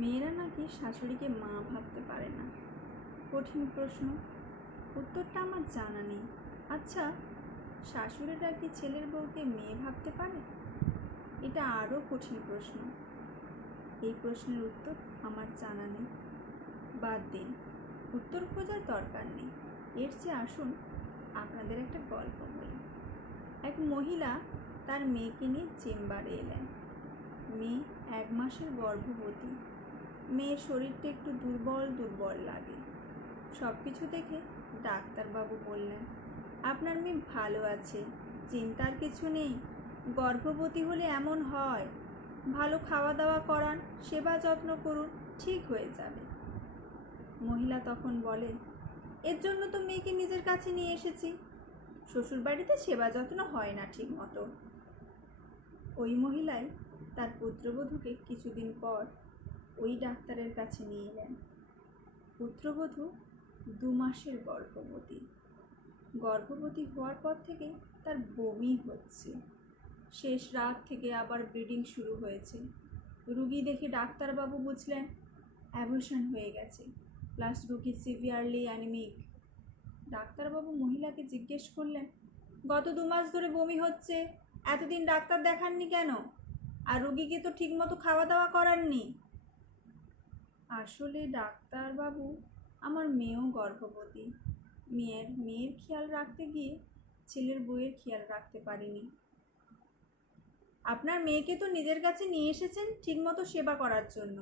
মেয়েরা নাকি শাশুড়িকে মা ভাবতে পারে না। কঠিন প্রশ্ন, উত্তরটা আমার জানা নেই। আচ্ছা, শাশুড়িরা কি ছেলের বউকে মেয়ে ভাবতে পারে? এটা আরও কঠিন প্রশ্ন। এই প্রশ্নের উত্তর আমার জানা নেই। বাদ দিন, উত্তর খোঁজার দরকার নেই। এর চেয়ে আসুন আপনাদের একটা গল্প বলি। এক মহিলা তার মেয়েকে নিয়ে চেম্বারে এলেন। মেয়ে 1 মাসের গর্ভবতী। মেয়ের শরীরটা একটু দুর্বল দুর্বল লাগে। সব কিছু দেখে ডাক্তারবাবু বললেন, আপনার মেয়ে ভালো আছে, চিন্তার কিছু নেই। গর্ভবতী হলে এমন হয়, ভালো খাওয়া দাওয়া করান, সেবা যত্ন করুন, ঠিক হয়ে যাবে। মহিলা তখন বলে, এর জন্য তো মেয়েকে নিজের কাছে নিয়ে এসেছি। শ্বশুরবাড়িতে সেবা যত্ন হয় না ঠিক মতো। ওই মহিলাই তার পুত্রবধূকে কিছুদিন পর ওই ডাক্তারের কাছে নিয়ে এলেন। পুত্রবধূ 2 মাসের গর্ভবতী। গর্ভবতী হওয়ার পর থেকে তার বমি হচ্ছে। শেষ রাত থেকে আবার ব্লিডিং শুরু হয়েছে। রুগী দেখে ডাক্তারবাবু বুঝলেন অ্যাবর্শন হয়ে গেছে, প্লাস রুগী সিভিয়ারলি অ্যানিমিক। ডাক্তারবাবু মহিলাকে জিজ্ঞেস করলেন, গত 2 মাস ধরে বমি হচ্ছে, এতদিন ডাক্তার দেখাননি কেন? আর রুগীকে তো ঠিকমতো খাওয়া দাওয়া করাননি। আসলে ডাক্তারবাবু, আমার মেয়েও গর্ভবতী। মেয়ের খেয়াল রাখতে গিয়ে ছেলের বউয়ের খেয়াল রাখতে পারিনি। আপনার মেয়েকে তো নিজের কাছে নিয়ে এসেছেন ঠিকমতো সেবা করার জন্য।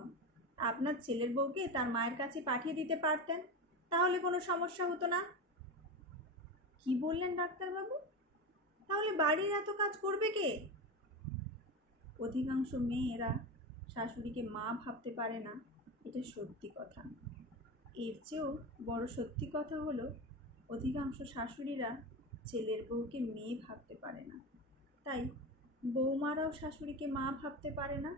আপনার ছেলের বউকে তার মায়ের কাছে পাঠিয়ে দিতে পারতেন, তাহলে কোনো সমস্যা হতো না। কি বললেন ডাক্তারবাবু? তাহলে বাড়ির এত কাজ করবে কে? অধিকাংশ মেয়েরা শাশুড়িকে মা ভাবতে পারে না, এটা সত্যি কথা। এর চেয়েও বড় সত্যি কথা হলো, অধিকাংশ শাশুড়িরা ছেলের বউকে মেয়ে ভাবতে পারে না। তাই বৌমারাও শাশুড়িকে মা ভাবতে পারে না।